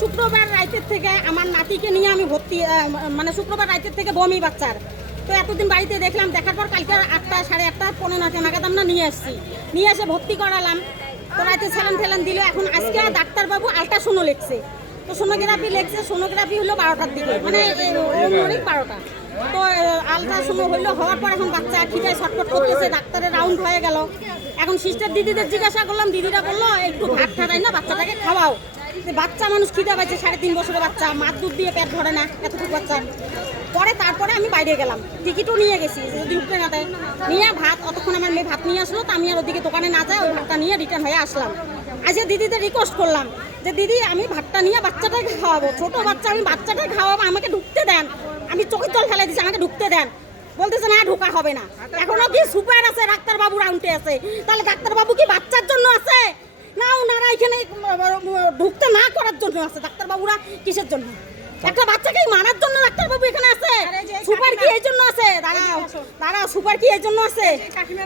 শুক্রবার রাতের থেকে আমার নাতিকে নিয়ে আমি ভর্তি মানে শুক্রবার রাতের থেকে বমি বাচ্চার তো এতদিন বাড়িতে দেখলাম, দেখার পর কালকে 8টা সাড়ে 8টা 15 নাগাদ আমরা নিয়ে এসেছি, নিয়ে এসে ভর্তি করালাম। তো রাতে স্যালান ফেলান দিল। এখন আজকে ডাক্তারবাবু আল্ট্রাসাউন্ড লিখছে, তো সোনোগ্রাফি লিখছে। সোনোগ্রাফি হলো 12টার দিকে, মানে 12টা। তো আল্ট্রাসাউন্ড হইলো, হওয়ার পর এখন বাচ্চা খিদায় ছটফট করতেছে। ডাক্তারের রাউন্ড হয়ে গেল। এখন সিস্টার দিদিদের জিজ্ঞাসা করলাম, দিদিরা বললো একটু ভাত ঠাটাই না বাচ্চাটাকে খাওয়াও। বাচ্চা মানুষ খিদা পাচ্ছে, 3.5 বছরের বাচ্চা, মাছ দুধ দিয়ে পেট ভরে না এতটুকু বাচ্চা। তারপরে আমি বাইরে গেলাম, টিকিটও নিয়ে গেছি যদি উঠতে না দেয়, নিয়ে ভাত অতক্ষণ আমার মেয়ে ভাত নিয়ে আসলো। তো আমি আর ওদিকে দোকানে না যাই, ওই ভাতটা নিয়ে রিটার্ন হয়ে আসলাম। আজকে দিদিদের রিকোয়েস্ট করলাম যে দিদি আমি ভাতটা নিয়ে বাচ্চাটাকে খাওয়াবো, ছোট বাচ্চা, আমি বাচ্চাটাকে খাওয়াবো, আমাকে ঢুকতে দেন। আমি চোখের জল ফেলে দিচ্ছি, আমাকে ঢুকতে দেন। বলতেছে না ঢোকা হবে না। এখনো কি সুপার আছে, ডাক্তারবাবু রাউন্ডে আছে, তাহলে ডাক্তারবাবু কি বাচ্চার জন্য আছে না ওনারা এখানে ঢুকতে না করার জন্য আছে? ডাক্তারবাবুরা কিসের জন্য? একটা বাচ্চাকে মারার জন্য ডাক্তারবাবু এখানে আছে? সুপার কি এই জন্য আছে? দাঁড়াও, সুপার কি এই জন্য আছে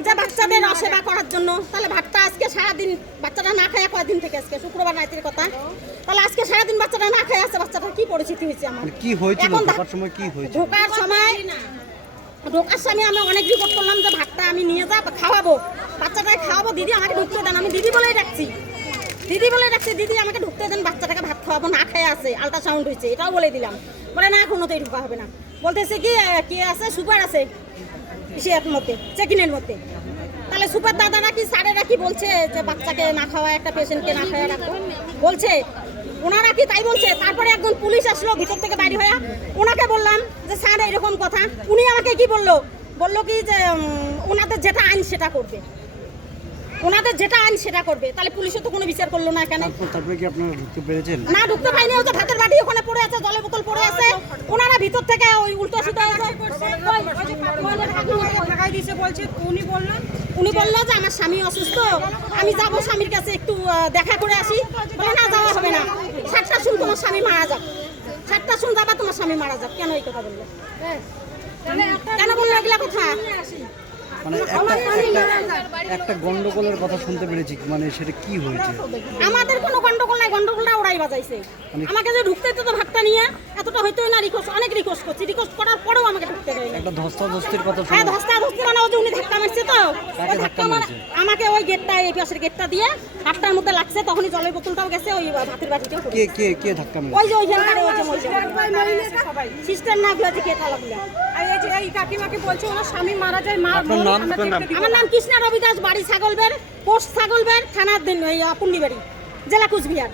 যে বাচ্চাদের সেবা করার জন্য? তাহলে ভাতটা আজকে সারাদিন বাচ্চাটা না খায়, কয়দিন থেকে আজকে শুক্রবার রাতের কথা, তাহলে আজকে সারাদিন বাচ্চাটা না খায় আছে। বাচ্চাটার কি পরিস্থিতি হয়েছে? আমার কি হয়েছিল ঢোকার সময়? কি হয়েছিল ঢোকার সময় আমি অনেক রিপোর্ট করলাম যে ভাতটা আমি নিয়ে যা খাওয়াবো, বাচ্চাটাকে খাওয়াবো, দিদি আমাকে ঢুকতে দেন। আমি দিদি বলেই ডাকছি, দিদি আমাকে ঢুকতে দেন, বাচ্চাটাকে ভাত খাওয়াবো, না খেয়ে আছে, আল্ট্রাসাউন্ড হয়েছে, এটাও বলে দিলাম। বলে না কোনোতেই ঢোকা হবে না। বলতেছে কি আছে, সুপার আছে ইসের মধ্যে, চেকিনের মধ্যে। তাহলে সুপার দাদারা কি স্যারেরা কি বলছে যে বাচ্চাকে না খাওয়া, একটা পেশেন্টকে না খাওয়া রাখো বলছে? ওনারা কি তাই বলছে? তারপরে একজন পুলিশ আসলো ভিতর থেকে বাইরে হয়ে, ওনাকে বললাম যে স্যার এরকম কথা। উনি আমাকে কি বললো কি যে ওনাদের যেটা আইন সেটা করবে, তাহলে পুলিশও তো কোনো বিচার করলো না। এখানে তারপরে কি আপনারা ঢুকতে পেরেছেন? না, ঢুকতে পাইনি। ওই তো ভাতের বাটি ওখানে পড়ে আছে, জলের বোতল পড়ে আছে। ওনারা ভিতর থেকে ওই উল্টো সিধা উনি বললো যে আমার স্বামী অসুস্থ, আমি যাবো স্বামীর কাছে একটু দেখা করে আসি। বলে না যাওয়া হবে না, 7টা শুন তোমার স্বামী মারা যাক, 7টা শুন যাবা তোমার স্বামী মারা যাক। কেন এই কথা বললো? কেন বললো এগুলা কথা? মানে একটা গন্ডগোলের কথা শুনতে পেরেছি, মানে সেটা কি হয়েছে? আমাদের কোনো গন্ডগোল নাই, গন্ডগোলটা ওরাই বাজাইছে। আমাকে যে ঢুকতে তো ভাতটা নিয়ে এতটা হইতো না। অনেক রিকোয়েস্ট করছি, রিকোয়েস্ট করার পরেও আমাকে ঢুকতে দেয় না। একটা ধস্তাধস্তির কথা। হ্যাঁ, ধস্তাধস্তি মানে ওই যে উনি ধাক্কা মারছে। তো ধাক্কা মারছে আমাকে ওই গেটটা, এই পাশের গেটটা দিয়ে হাতটার মধ্যে লাগছে। তখনই জলের বোতলটাও গেছে, ওই ভাতের বাটিটাও। কে ধাক্কা মারছে? ওই যে ওইখানকার ওই যে সবাই সিস্টেম না গুলা থেকে এটা লাগলো। আর এই কাকিমাকে বলছে ওনার স্বামী মারা যায়। আমার নাম কৃষ্ণা রবি দাস, বাড়ি ছাগলবের, পোস্ট ছাগলবের, থানার পুন্ডিবাড়ি, জেলা কুচবিহার।